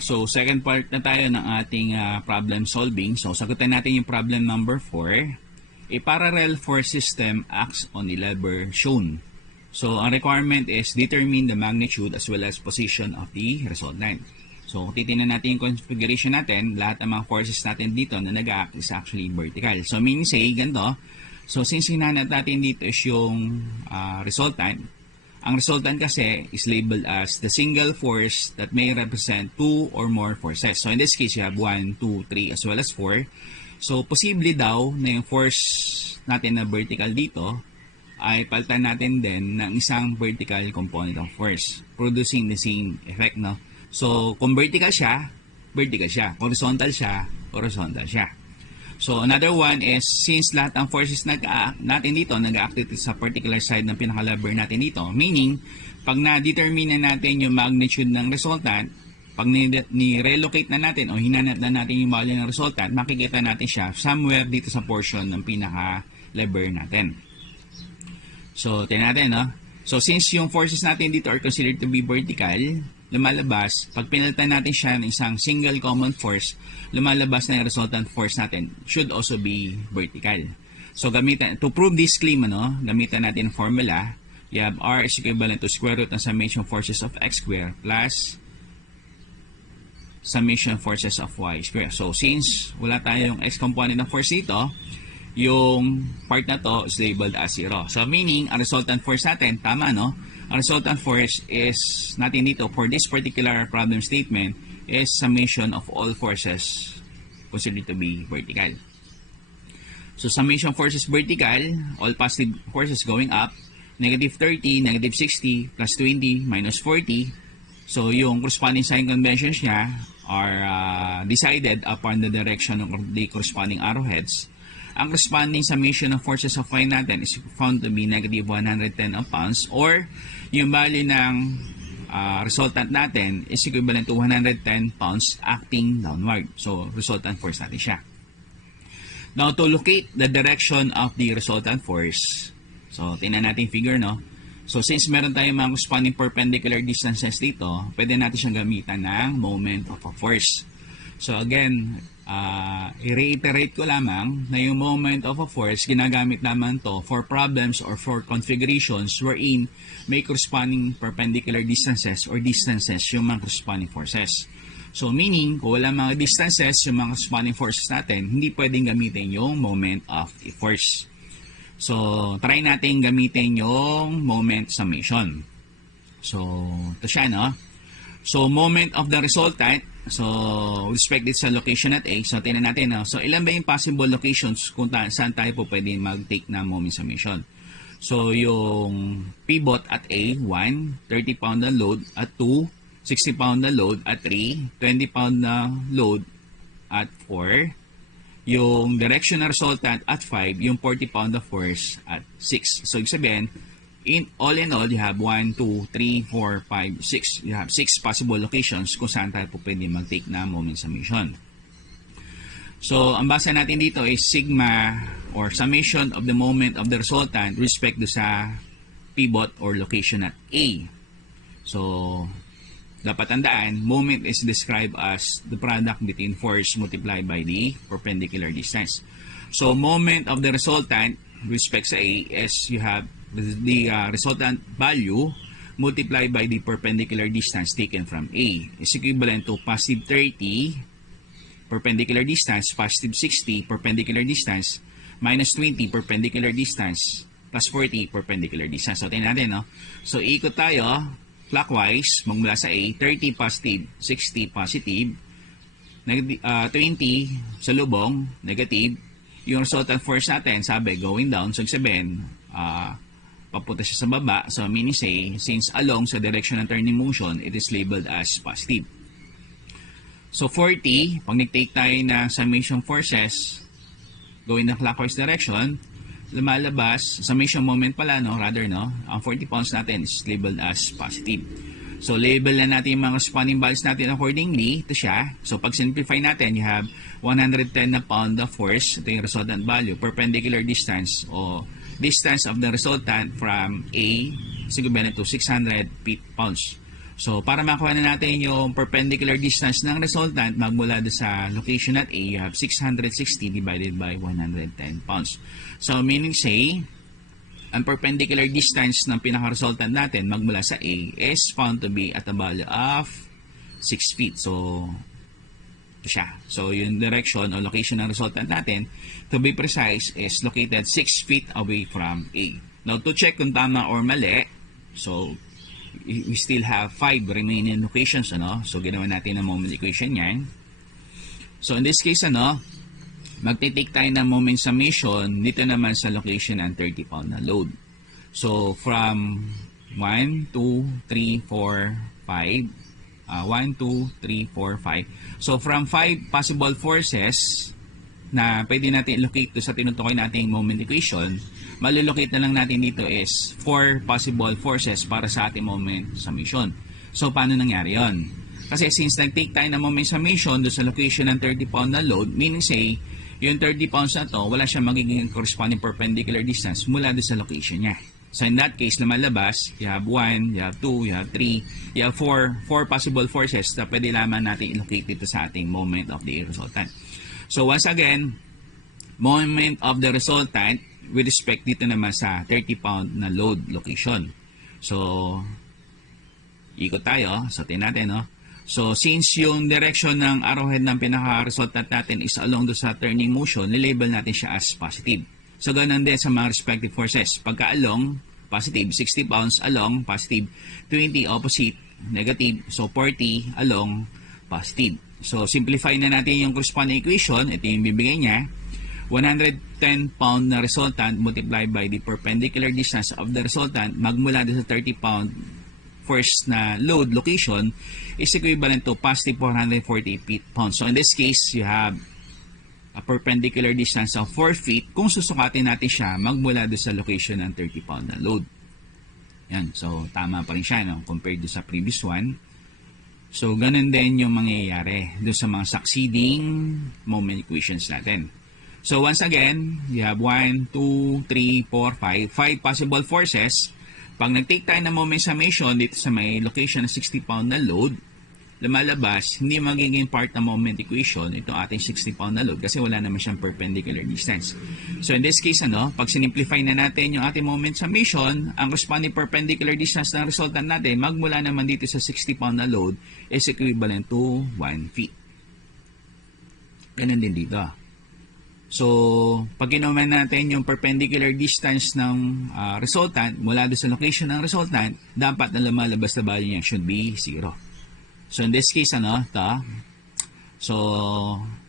So second part na tayo ng ating problem solving. So sagutin natin yung problem number 4. A parallel force system acts on the lever shown. So ang requirement is determine the magnitude as well as position of the resultant. So kung titingnan natin yung configuration natin, lahat ng mga forces natin dito na nag-act is actually vertical. So meaning say, ganito. So since hinanap natin dito is yung resultant, ang resultant kasi is labeled as the single force that may represent 2 or more forces. So in this case, you have 1, 2, 3 as well as 4. So posible daw na yung force natin na vertical dito ay palitan natin din ng isang vertical component of force, producing the same effect, no? So kung vertical siya, vertical siya. Horizontal siya, horizontal siya. So another one is, since lahat ng forces natin dito nag-act sa particular side ng pinaka-lever natin dito, meaning, pag na-determine na natin yung magnitude ng resultant, pag ni-relocate na natin o hinanap na natin yung value ng resultant, makikita natin siya somewhere dito sa portion ng pinaka-lever natin. So, tingnan natin, no? So, since yung forces natin dito are considered to be vertical, lumalabas, pag pinalitan natin siya ng isang single common force, lumalabas na yung resultant force natin should also be vertical. So, to prove this claim, gamitan natin ang formula. You have R is equivalent to square root ng summation forces of x square plus summation forces of y square. So, since wala tayong x component ng force dito, yung part na to is labeled as 0. So, meaning, ang resultant force natin, tama, no? Ang resultant force is natin dito for this particular problem statement is summation of all forces considered to be vertical. So, summation forces vertical, all positive forces going up, negative 30, negative 60, plus 20, minus 40. So, yung corresponding sign conventions niya are decided upon the direction of the corresponding arrowheads. Ang corresponding summation of forces of y natin is found to be negative 110 pounds, or yung value ng resultant natin is equivalent to 110 pounds acting downward. So, resultant force natin siya. Now, to locate the direction of the resultant force, so, tingnan natin figure, no? So, since meron tayong mga corresponding perpendicular distances dito, pwede natin siyang gamitan ng moment of a force. So, again, i-reiterate ko lamang na yung moment of a force, ginagamit naman to for problems or for configurations wherein may corresponding perpendicular distances or distances yung mga corresponding forces. So, meaning, kung wala mga distances yung mga corresponding forces natin, hindi pwedeng gamitin yung moment of a force. So, try natin gamitin yung moment summation. So, ito siya, no? So, moment of the resultant, so, with respect dito sa location at A, so, tingnan natin, no? So, ilan ba yung possible locations kung saan tayo po pwede mag-take na moment summation? So, yung pivot at A, 1, 30 pound na load, at 2, 60 pound na load, at 3, 20 pound na load, at 4, yung direction na resultant at 5, yung 40 pound of force at 6. So, ibig sabihin, in all, you have 1, 2, 3, 4, 5, 6. You have 6 possible locations kung saan tayo po pwede mag-take na moment summation. So, ang basa natin dito is sigma or summation of the moment of the resultant with respect do sa pivot or location at A. So, dapat tandaan, moment is described as the product between force multiplied by the perpendicular distance. So, moment of the resultant with respect sa A is you have the resultant value multiplied by the perpendicular distance taken from A is equivalent to positive 30 perpendicular distance, positive 60 perpendicular distance, minus 20 perpendicular distance, plus 40 perpendicular distance. So, tingnan natin, no? So, ikot tayo clockwise, magmula sa A, 30 positive, 60 positive, 20 sa lubong, negative. Yung resultant force natin, sabi, going down. So, sabihin, papunta siya sa baba. So, meaning say, since along sa direction ng turning motion, it is labeled as positive. So, 40, pag nag-take tayo na summation forces going na clockwise direction, lumalabas, summation moment pala, no? Rather, no? Ang 40 pounds natin is labeled as positive. So, label na natin yung mga corresponding values natin accordingly. Ito siya. So, pag simplify natin, you have 110 na pound of force. Ito yung resultant value. Perpendicular distance o distance of the resultant from A is equivalent to 600 pounds. So, para makuha na natin yung perpendicular distance ng resultant magmula do sa location at A, you have 660 divided by 110 pounds. So, meaning say, ang perpendicular distance ng pinaka-resultant natin magmula sa A is found to be at a value of 6 feet. So, ito siya. So, yung direction o location ng resultant natin, to be precise, is located 6 feet away from A. Now, to check kung tama or mali, so, we still have 5 remaining locations, ano? So, ginawa natin ang moment equation yan. So, in this case, ano, magtitake tayo ng moment summation dito naman sa location ng 30 pound na load. So, from 1, 2, 3, 4, 5. 1, 2, 3, 4, 5. So, from 5 possible forces na pwede natin locate to sa tinutukoy nating moment equation, malulocate na lang natin dito is 4 possible forces para sa ating moment summation. So, paano nangyari yon? Kasi since nag-take tayo ng moment summation doon sa location ng 30 pound na load, meaning say, yung 30 pounds na to, wala siyang magiging corresponding perpendicular distance mula doon sa location niya. So, in that case, lumalabas, you have 1, you have 2, you have 3, you have 4 possible forces na pwede lamang natin i-locate dito sa ating moment of the resultant. So, once again, moment of the resultant with respect dito naman sa 30 pound na load location. So, ikot tayo. So, tingnan natin, no? So, since yung direction ng arrowhead ng pinaka-resultant natin is along do sa turning motion, nilabel natin siya as positive. So, ganun din sa mga respective forces. Pagka along, positive, 60 pounds, along, positive, 20, opposite, negative, so 40, along, positive. So, simplify na natin yung corresponding equation. Ito yung bibigay niya. 110 pound na resultant multiplied by the perpendicular distance of the resultant magmula sa 30 pound first na load location is equivalent to positive 440 pounds. So, in this case, you have a perpendicular distance of 4 feet kung susukatin natin siya magmula doon sa location ng 30 pound na load. Yan. So, tama pa rin siya, no? Compared doon sa previous one. So, ganun din yung mangyayari doon sa mga succeeding moment equations natin. So, once again, you have 1, 2, 3, 4, 5. 5 possible forces. Pag nag-take tayo ng moment summation dito sa may location ng 60 pound na load, lumalabas, hindi magiging part ng moment equation itong ating 60 pound na load kasi wala naman siyang perpendicular distance. So in this case, pag sinimplify na natin yung ating moment summation, ang corresponding perpendicular distance ng resultant natin magmula naman dito sa 60 pound na load is equivalent to 1 feet. Ganun din dito. So, pag kinuman natin yung perpendicular distance ng resultant mula doon sa location ng resultant, dapat na lumalabas na value niya should be 0. So, in this case, so,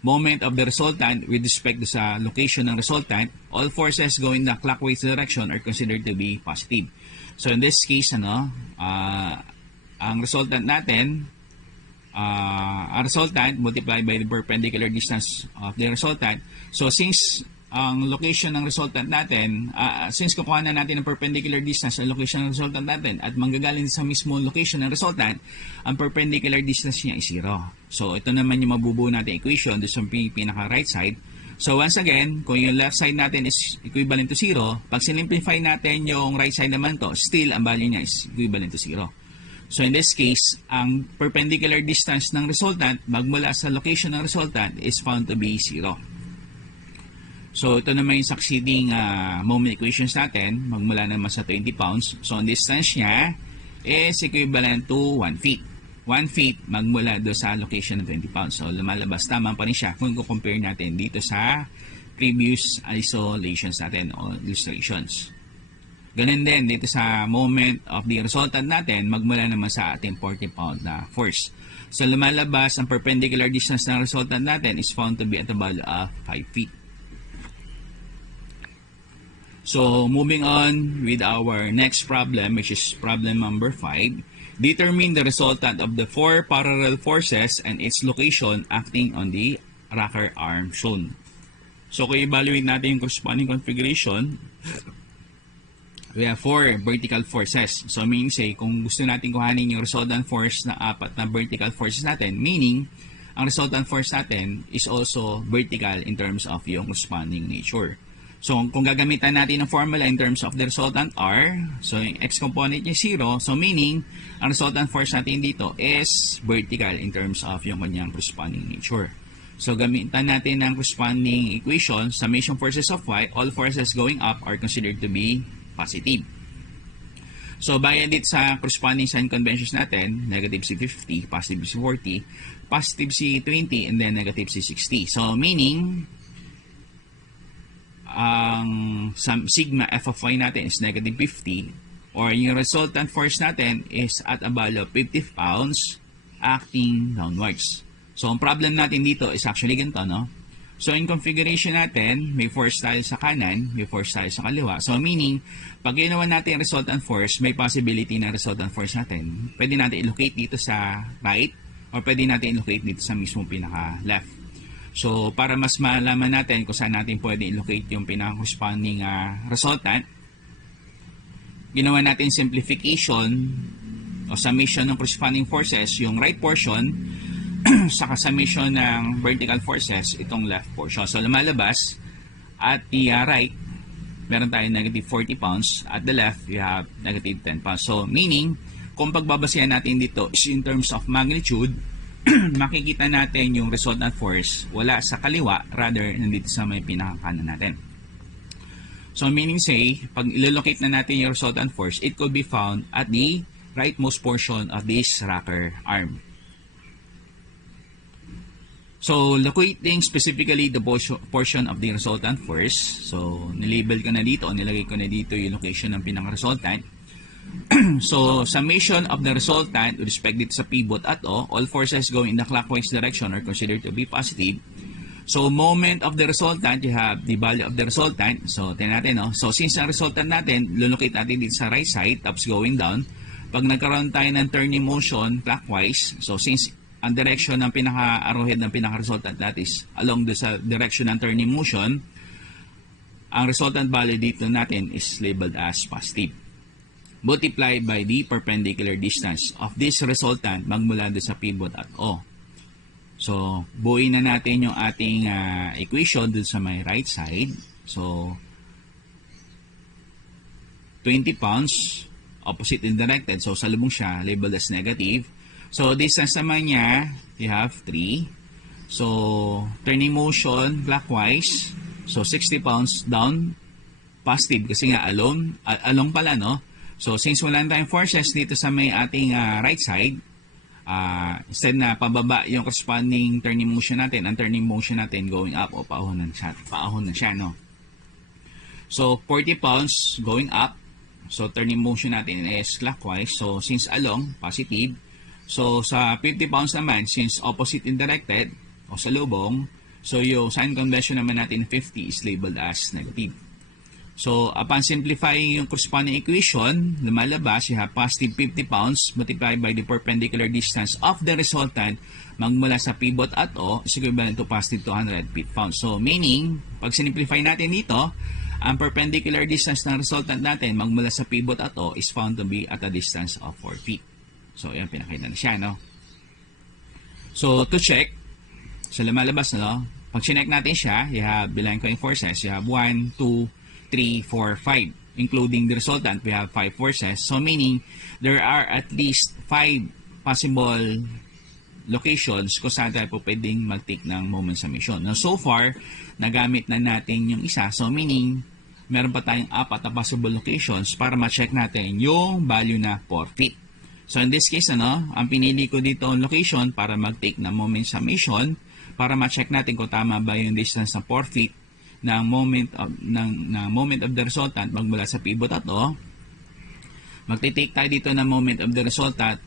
moment of the resultant with respect to sa location ng resultant, all forces going the clockwise direction are considered to be positive. So, in this case, ang resultant natin, ang resultant multiplied by the perpendicular distance of the resultant. So, since ang location ng resultant natin, since kukuha na natin ang perpendicular distance ang location ng resultant natin at manggagaling sa mismo location ng resultant, ang perpendicular distance niya is 0. So, ito naman yung mabubuo natin equation doon sa pinaka-right side. So, once again, kung yung left side natin is equivalent to 0, pag sinimplify natin yung right side naman to, still, ang value niya is equivalent to 0. So, in this case, ang perpendicular distance ng resultant magmula sa location ng resultant is found to be 0. So, ito naman yung succeeding moment equations natin, magmula naman sa 20 pounds. So, ang distance niya is equivalent to 1 feet. 1 feet magmula do sa location ng 20 pounds. So, lumalabas tama pa rin siya kung compare natin dito sa previous isolations natin o illustrations. Ganun din dito sa moment of the resultant natin, magmula naman sa ating 40 pound na force. So, lumalabas ang perpendicular distance ng resultant natin is found to be at a value of 5 feet. So, moving on with our next problem, which is problem number 5. Determine the resultant of the 4 parallel forces and its location acting on the rocker arm shown. So, kung i-evaluate natin yung corresponding configuration, we have 4 vertical forces. So, meaning say, kung gusto natin kuhanin yung resultant force na 4 na vertical forces natin, meaning, ang resultant force natin is also vertical in terms of yung corresponding nature. So, kung gagamitan natin ng formula in terms of the resultant R, so yung x component niya 0, so meaning, ang resultant force natin dito is vertical in terms of yung kanyang corresponding nature. So, gamitan natin ng corresponding equation, summation forces of y, all forces going up are considered to be positive. So, bayan dito sa corresponding sign conventions natin, negative C50, positive C40, positive C20, and then negative C60. So, meaning, ang sigma f of y natin is negative 50, or yung resultant force natin is at a value of 50 pounds acting downwards. So, ang problem natin dito is actually ganito, no? So, in configuration natin, may force tayo sa kanan, may force tayo sa kaliwa. So, meaning, pag ginawa natin yung resultant force, may possibility na resultant force natin. Pwede natin i-locate dito sa right, or pwede natin i-locate dito sa mismo pinaka-left. So, para mas malaman natin kung saan natin pwede i-locate yung pinaka-corresponding resultant, ginawa natin simplification o summation ng corresponding forces, yung right portion, sa summation ng vertical forces, itong left portion. So, lumalabas at the right, meron tayong negative 40 pounds. At the left, you have negative 10 pounds. So, meaning, kung pagbabasehan natin dito is in terms of magnitude, makikita natin yung resultant force wala sa kaliwa, rather, nandito sa may pinakakanan natin. So, meaning say, pag ilolocate na natin yung resultant force, it could be found at the rightmost portion of this rocker arm. So, locating specifically the portion of the resultant force. So, nilabel ko na dito, nilagay ko na dito yung location ng pinaka-resultant. So, summation of the resultant with respect dito sa pivot at O, all forces going in the clockwise direction are considered to be positive. So, moment of the resultant, you have the value of the resultant. So, tingnan natin, no? So, since ang resultant natin, lulocate natin dito sa right side, tapos going down. Pag nagkaroon tayo ng turning motion clockwise, so since ang direction ng pinaka-arrowhead ng pinaka-resultant that is along the direction ng turning motion, ang resultant value dito natin is labeled as positive. Multiplied by the perpendicular distance of this resultant magmula doon sa pivot at O. So, buuin na natin yung ating equation doon sa may right side. So, 20 pounds, opposite and directed. So, salubong siya, labeled as negative. So, distance naman niya, you have 3. So, turning motion clockwise. So, 60 pounds down, positive. Kasi nga, along pala, no? So, since wala tayong forces dito sa may ating right side, instead na pababa yung corresponding turning motion natin, ang turning motion natin going up o paahon na siya, no? So, 40 pounds going up. So, turning motion natin is clockwise. So, since along, positive. So, sa 50 pounds naman, since opposite in directed, o salubong, so yung sign convention naman natin 50 is labeled as negative. So, upon simplifying yung corresponding equation, lumalabas, you have positive 50 pounds multiplied by the perpendicular distance of the resultant magmula sa pivot at O is equivalent to positive 200 pounds. So, meaning, pag simplify natin dito, ang perpendicular distance ng resultant natin magmula sa pivot at O is found to be at a distance of 4 feet. So, yan, pinakita na siya, no? So, to check, so lumalabas, no? Pag chinek natin siya, you have bilang ko yung forces, you have 1, 2, 3, 4, 5. Including the resultant, we have 5 forces. So, meaning, there are at least 5 possible locations kung saan tayo po pwedeng mag-take ng moment summation. Now, so far, nagamit na natin yung isa. So, meaning, meron pa tayong 4 na possible locations para ma-check natin yung value na 4 feet. So, in this case, ang pinili ko dito ang location para mag-take ng moment summation para ma-check natin kung tama ba yung distance ng 4 feet ng moment of the resultant magmula sa pivot at O. Magti-take tayo dito ng moment of the resultant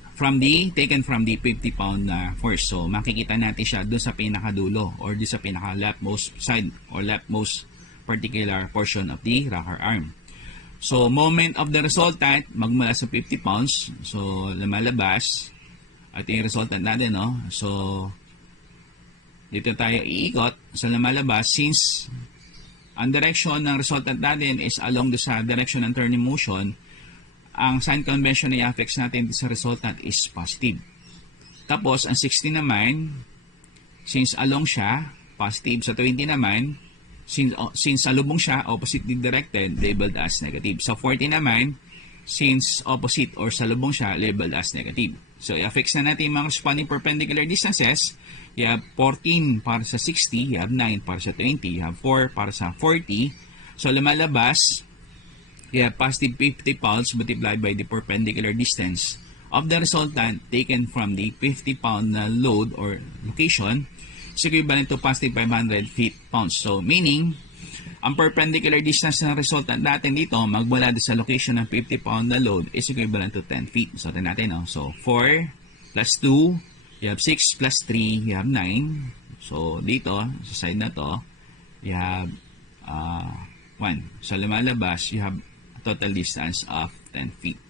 taken from the 50 pound na force. So, makikita natin siya doon sa pinakadulo or doon sa pinaka-leftmost side or leftmost particular portion of the rocker arm. So, moment of the resultant, magmula sa 50 pounds. So, lumalabas. At yung resultant natin, no? So, dito tayo iikot. So, lumalabas, since ang direction ng resultant natin is along sa direction ng turning motion, ang sign convention na i-affix natin sa resultant is positive. Tapos, ang 60 naman, since along siya, positive. Sa 20 naman, since salubong siya, oppositely directed, labeled as negative. Sa 40 naman, since opposite or salubong siya, labeled as negative. So, i-affix na natin yung mga corresponding perpendicular distances. You have 14 para sa 60, you have 9 para sa 20, you have 4 para sa 40. So, lumalabas, you have positive 50 pounds multiplied by the perpendicular distance of the resultant taken from the 50 pound na load or location is equivalent to positive 500 pounds. So, meaning, ang perpendicular distance ng resultant natin dito, magmula sa location ng 50 pound na load is equivalent to 10 feet. So, ito natin, no? So, 4 plus 2, you have 6 plus 3, you have 9. So, dito, sa side na to, you have 1. So, lumalabas, you have a total distance of 10 feet.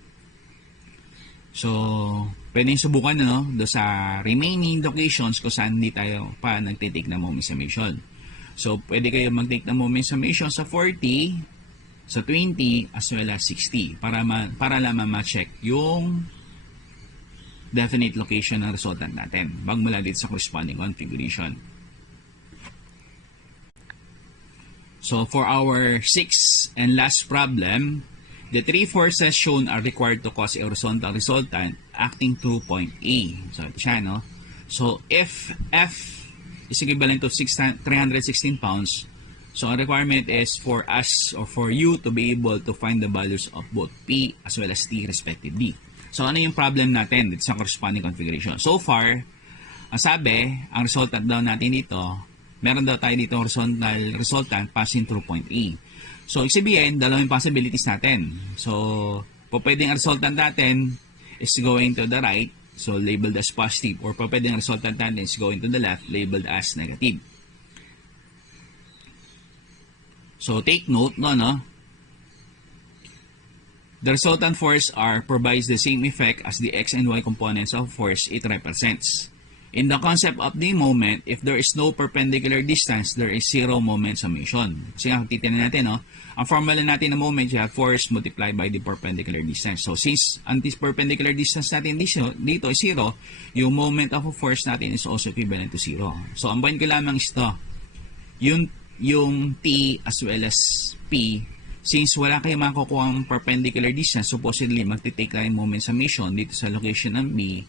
So, pwedeng subukan, no? Do sa remaining locations kung saan hindi tayo pa nagtitake ng moment summation. So, pwede kayo mag-take ng moment summation sa 40, sa 20, as well as 60 para lamang ma-check yung definite location ng resultant natin magmula dito sa corresponding configuration. So, for our 6th and last problem, the three forces shown are required to cause a horizontal resultant acting through point A. So, ito siya, no? So, if F is equivalent to 316 pounds. So, ang requirement is for us or for you to be able to find the values of both P as well as T respectively. So, ano yung problem natin dito sa corresponding configuration? So far, ang sabi, ang resultant daw natin dito, meron daw tayo dito horizontal resultant passing through point A. So, ibig sabihin, dalawang possibilities natin. So, pwedeng ang resultant natin is going to the right, so labeled as positive, or pwedeng resultant natin is going to the left, labeled as negative. So take note, no? The resultant force R provides the same effect as the x and y components of force it represents. In the concept of the moment, if there is no perpendicular distance, there is zero moment summation. Kasi nga, titignan natin, no? Ang formula natin ng moment, you have force multiplied by the perpendicular distance. So, since ang perpendicular distance natin dito is zero, yung moment of a force natin is also equivalent to zero. So, ang point ko lamang is ito. Yung T as well as P, since wala kayong makukuha ang perpendicular distance, supposedly, magtitake tayo moment summation dito sa location ng B,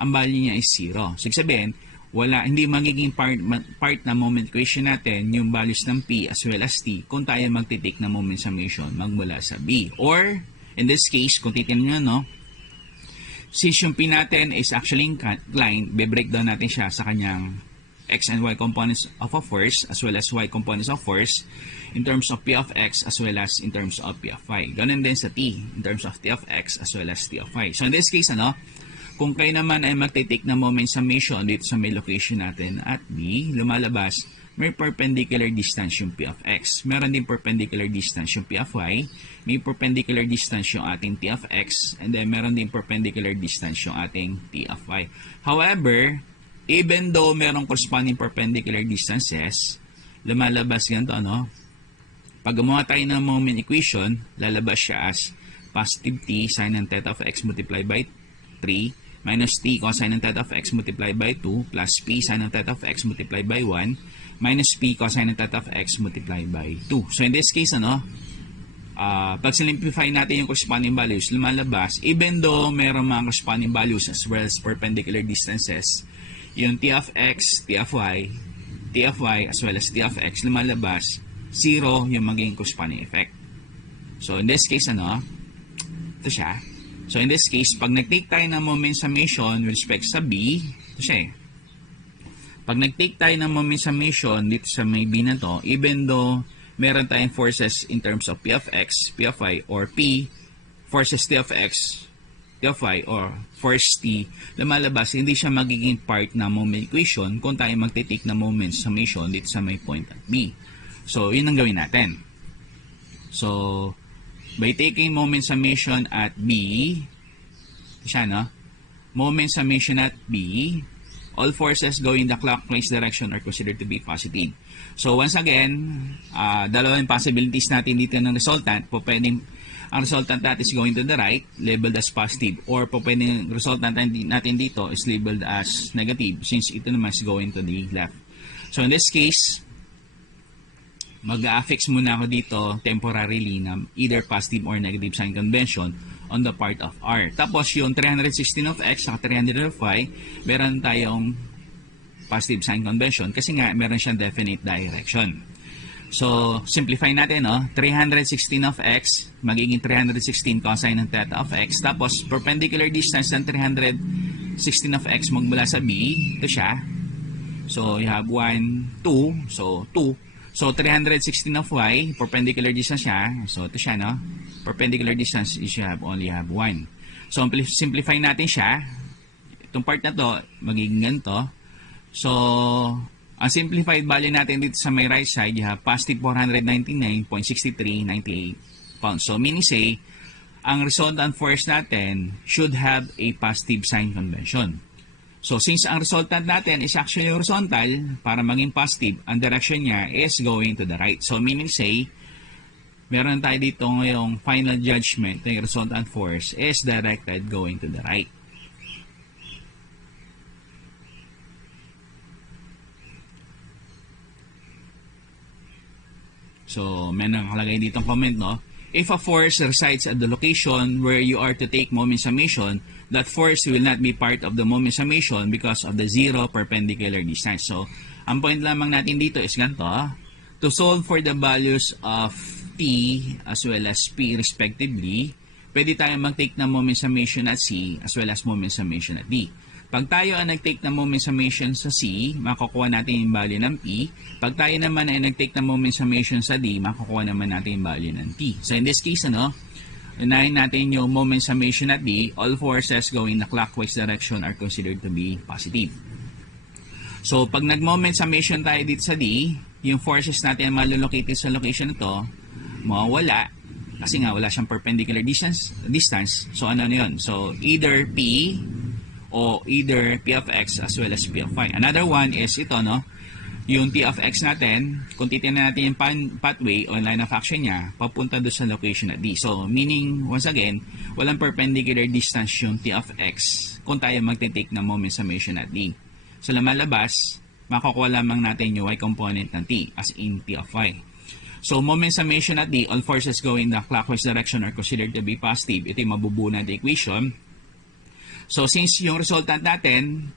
ang value niya is 0. So, sabihin, hindi magiging part na moment equation natin yung values ng P as well as T kung tayo magtitake na moment summation magmula sa B. Or, in this case, kung titignan nyo, no, since yung P natin is actually inclined, be-breakdown natin siya sa kanyang X and Y components of a force as well as Y components of force in terms of P of X as well as in terms of P of Y. Ganun din sa T in terms of T of X as well as T of Y. So, in this case, kung kayo naman ay magtitake ng moment summation dito sa may location natin at B, lumalabas, may perpendicular distance yung P of X. Meron din perpendicular distance yung P of Y. May perpendicular distance yung ating T of X. And then, meron din perpendicular distance yung ating T of Y. However, even though merong corresponding perpendicular distances, lumalabas ganito, Pag gumawa tayo ng moment equation, lalabas siya as positive T sin ng theta of X multiplied by 3 minus T cosine ng theta of X multiplied by 2 plus P sin ng theta of X multiplied by 1 minus P cosine ng theta of X multiplied by 2. So in this case, pag simplify natin yung corresponding values, lumalabas, even though meron mga corresponding values as well as perpendicular distances, yung T of X, T of Y as well as T of X, lumalabas, 0 yung magiging corresponding effect. So in this case, ito siya. So, in this case, pag nag-take tayo ng moment summation with respect sa B, ito siya eh. Pag nag-take tayo ng moment summation dito sa may B na to, even though meron tayong forces in terms of P of X, P of Y, or P, forces T of X, T of Y, or force T, lumalabas, hindi siya magiging part ng moment equation kung tayo mag-take ng moment summation dito sa may point at B. So, yun ang gawin natin. So, by taking moment summation at B, siya, moment summation at B, all forces going the clockwise direction are considered to be positive. So, once again, dalawang possibilities natin dito ng resultant. Ang resultant natin is going to the right, labeled as positive, or pwedeng resultant natin dito is labeled as negative, since ito naman is going to the left. So, in this case, mag-affix muna ako dito temporarily na either positive or negative sign convention on the part of R. Tapos yung 316 of x at 300 of y, meron tayong positive sign convention kasi nga meron siyang definite direction. So, simplify natin, no? 316 of x, magiging 316 cosine ng theta of x. Tapos, perpendicular distance ng 316 of x magmula sa B, ito siya. So, you have 1, 2. So, 2. So, 316 of y, perpendicular distance siya. So, ito siya, no? Perpendicular distance is you only have 1. So, simplify natin siya. Itong part na to, magiging ganito. So, ang simplified value natin dito sa may right side, you have positive 499.6398 pounds. So, meaning say, ang resultant force natin should have a positive sign convention. So, since ang resultant natin is actually horizontal, para maging positive, ang direction niya is going to the right. So, meaning say, meron tayo dito ngayong final judgment ng resultant force is directed going to the right. So, may nakalagay ditong comment, no? If a force resides at the location where you are to take moment summation, that force will not be part of the moment summation because of the zero perpendicular distance. So, ang point lamang natin dito is ganito, to solve for the values of t as well as p respectively, pwede tayong mag-take ng moment summation at c as well as moment summation at d. Pag tayo ang nag-take ng moment summation sa C, makukuha natin yung value ng P. Pag tayo naman ay nag-take ng moment summation sa D, makukuha naman natin yung value ng T. So in this case, unahin natin yung moment summation at D. All forces going in the clockwise direction are considered to be positive. So pag nag-moment summation tayo dito sa D, yung forces natin malolocated sa location na to, mawawala. Kasi nga wala siyang perpendicular distance. So ano yun? So either P o either P of X as well as P of Y. Another one is ito, yung T of X natin, kung titignan natin yung pathway o line of action niya, papunta doon sa location na D. So, meaning, once again, walang perpendicular distance yung T of X kung tayo magte-take ng moment summation at D. So, lumalabas, makukuha lamang natin yung Y component ng T as in T of Y. So, moment summation at D, all forces going in the clockwise direction are considered to be positive. Ito yung mabubuo na the equation. So, since yung resultant natin,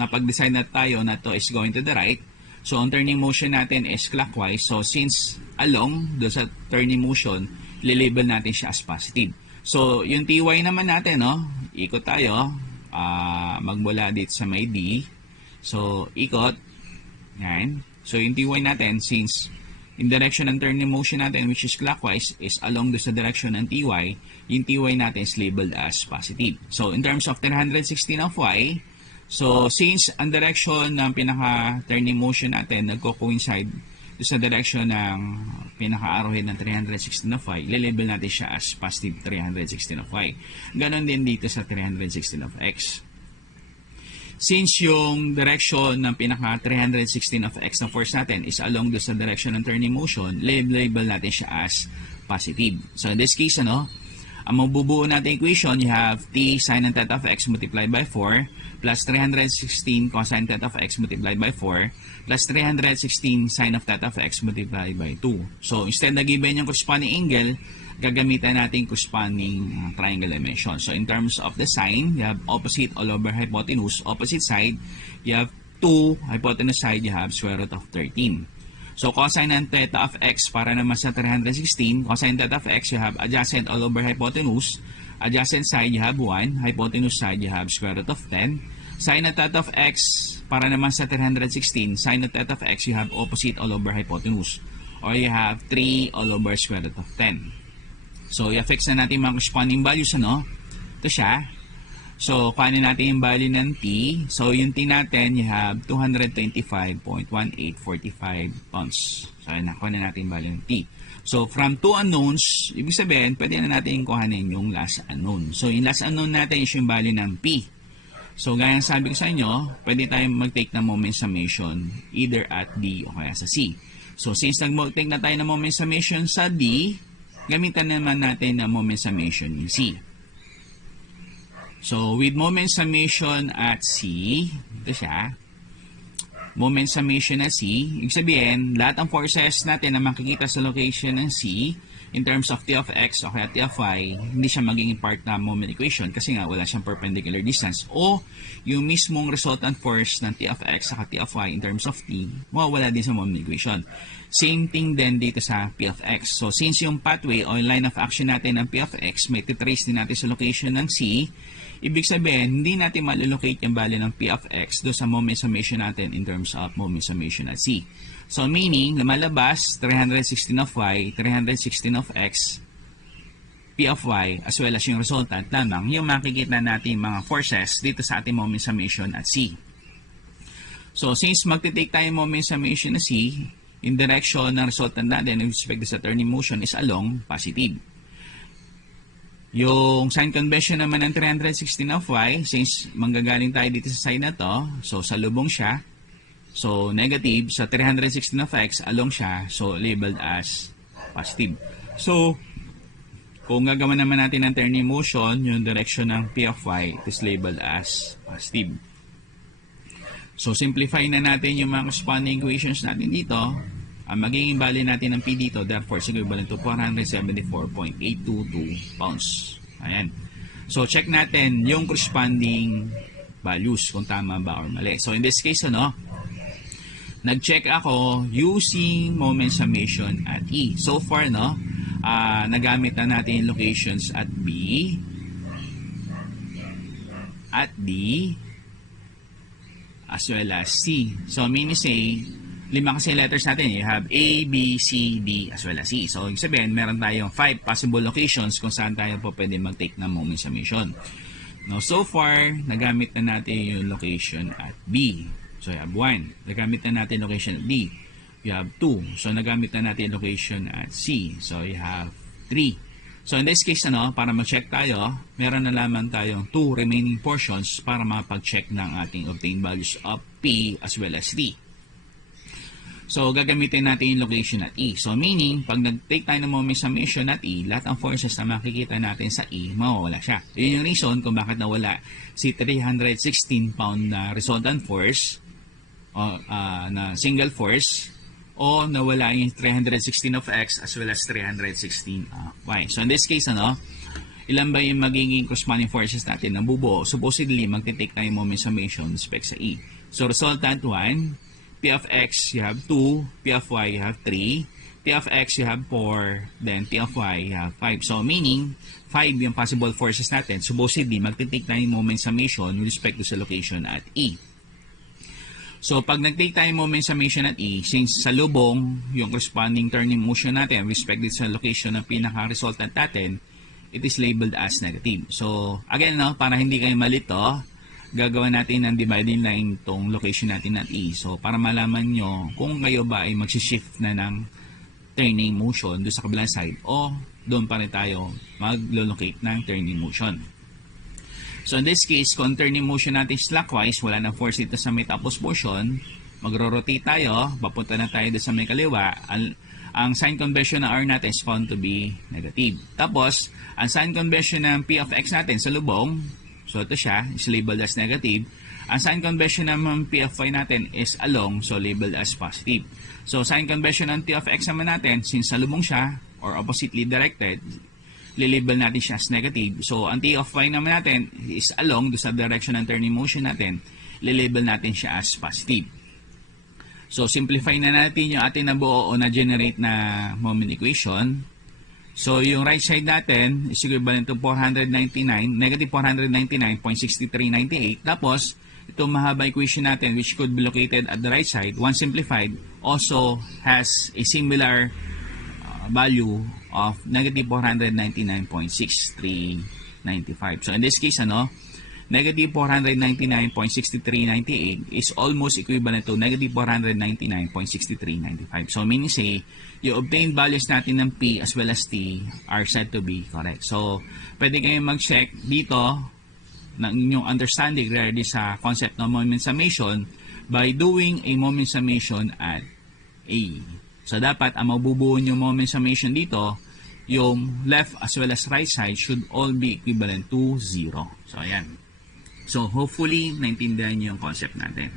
napag-decide na tayo na to is going to the right, so, ang turning motion natin is clockwise. So, since along, doon sa turning motion, lilabel natin siya as positive. So, yung TY naman natin, ikot tayo, magmula dito sa may D. So, ikot. Yan. So, yung TY natin, since in direction ng turning motion natin, which is clockwise, is along doon sa direction ng TY, yung TY natin is labeled as positive. So, in terms of 316 of Y, so, since ang direction ng pinaka-turning motion natin nagko-coincide sa direction ng pinaka-arrowhead ng 316 of Y, ililabel natin siya as positive 316 of Y. Ganon din dito sa 316 of X. Since yung direction ng pinaka-316 of X na force natin is along doon sa direction ng turning motion, label natin siya as positive. So, in this case, ang mabubuo natin equation, you have t sine ng theta of x multiplied by 4 plus 316 cosine theta of x multiplied by 4 plus 316 sine of theta of x multiplied by 2. So, instead na given yung corresponding angle, gagamitan natin corresponding triangle dimension. So, in terms of the sine, you have opposite all over hypotenuse. Opposite side, you have 2. Hypotenuse side, you have square root of 13. So, cosine ng theta of x para naman sa 316. Cosine theta of x, you have adjacent all over hypotenuse. Adjacent side, you have 1. Hypotenuse side, you have square root of 10. Sine ng theta of x para naman sa 316. Sine ng theta of x, you have opposite all over hypotenuse. Or you have 3 all over square root of 10. So, i-affix na natin mga corresponding values, Ito siya. So, kuhanin natin yung value ng T. So, yung T natin, you have 225.1845 pounds. So, nakuha na natin yung value ng T. So, from two unknowns, ibig sabihin, pwede na natin kuhanin yung last unknown. So, yung last unknown natin is yung value ng P. So, gaya ng sabi ko sa inyo, pwede tayong mag-take ng moment summation either at D o kaya sa C. So, since nag-take na tayo ng moment summation sa D, gamitan naman natin ng moment summation in C. So, with moment summation at C, ito siya. moment summation na C, ibig sabihin, lahat ng forces natin na makikita sa location ng C, in terms of T of X o kaya T of Y, hindi siya magiging part na moment equation kasi nga wala siyang perpendicular distance. O yung mismong resultant force ng T of X saka T of Y in terms of T, mawawala din sa moment equation. Same thing din dito sa P of X. So since yung pathway o line of action natin ng P of X, may titrace din natin sa location ng C, ibig sabihin, hindi natin malolocate yung value ng P of X do sa moment summation natin in terms of moment summation at C. So meaning, lumalabas 316 of Y, 316 of X, P of Y, as well as yung resultant lamang yung makikita natin mga forces dito sa ating moment summation at C. So since magtitake tayo moment summation at C, in direction ng resultant natin with respect sa turning motion is along positive. Yung sign convention naman ng 316 of Y, since manggagaling tayo dito sa side na to, so salubong siya, so negative, sa 316 of X, along siya, so labeled as positive. So, kung gagawa naman natin ng turning motion, yung direction ng P of Y, it is labeled as positive. So, simplify na natin yung mga corresponding equations natin dito. Ang magiging value natin ng P dito, therefore, is equivalent to 474.822 pounds. Ayan. So, check natin yung corresponding values kung tama ba or mali. So, in this case, nag-check ako using moment summation at E. So far, nagamit na natin yung locations at B, at D, as well as C. So, meaning say, 5 kasi letters natin. You have A, B, C, D, as well as E. So, ibig sabihin, meron tayong 5 possible locations kung saan tayo po pwede mag-take ng moment summation. Now, so far, nagamit na natin yung location at B. So, you have 1. Nagamit na natin location at D. You have 2. So, nagamit na natin location at C. So, you have 3. So, in this case, para mag-check tayo, meron na lamang tayong 2 remaining portions para makapag-check ng ating obtained values of P as well as D. So, gagamitin natin yung location at E. So, meaning, pag nag-take tayo ng moment summation at E, lahat ng forces na makikita natin sa E, mawawala siya. Yun yung reason kung bakit nawala si 316 pound na resultant force na single force o nawala yung 316 of X as well as 316 of Y. So, in this case, ilan ba yung magiging corresponding forces natin na bubuo? Supposedly, magte-take tayo moment summation respect sa E. So, resultant 1, P of X, you have 2, P of Y, you have 3, P of X, you have 4, then P of Y, you have 5. So, meaning, 5 yung possible forces natin. Supposedly, magte-take tayo moment summation with respect to sa location at E. So, pag nag-take tayo moment summation at E, since sa lubong, yung corresponding turning motion natin with respect sa location ng pinaka-resultant natin, it is labeled as negative. So, again, para hindi kayo malito, gagawa natin ng dividing line tong location natin at E. So, para malaman nyo kung kayo ba ay mag-shift na ng turning motion doon sa kabilang side o doon pa rin tayo mag-locate ng turning motion. So, in this case, kung turning motion natin is clockwise, wala nang force dito sa may tapos portion, magro-rotate tayo, papunta na tayo doon sa may kaliwa, ang sign convention ng R natin is found to be negative. Tapos, ang sign convention ng P of X natin sa lubong, so ito siya, is labeled as negative. Ang sign convention ng P of Y natin is along, so labeled as positive. So, sign convention ng T of X naman natin, since sa lubong siya, or oppositely directed, lilabel natin siya as negative. So, ang T of Y naman natin is along, doon sa direction ng turning motion natin, lilabel natin siya as positive. So, simplify na natin yung ating nabuo o na-generate na moment equation. So, yung right side natin is equivalent to 499, negative 499.6398. Tapos, itong mahaba equation natin which could be located at the right side, once simplified, also has a similar value of negative 499.6395. So, in this case, negative 499.6398 is almost equivalent to negative 499.6395. So, meaning say, yung obtained values natin ng P as well as T are said to be correct. So, pwede kayong mag-check dito ng inyong understanding regarding sa concept ng moment summation by doing a moment summation at A. So, dapat ang mabubuo nyo moment summation dito, yung left as well as right side should all be equivalent to 0. So, ayan. So, hopefully, naintindihan nyo yung concept natin.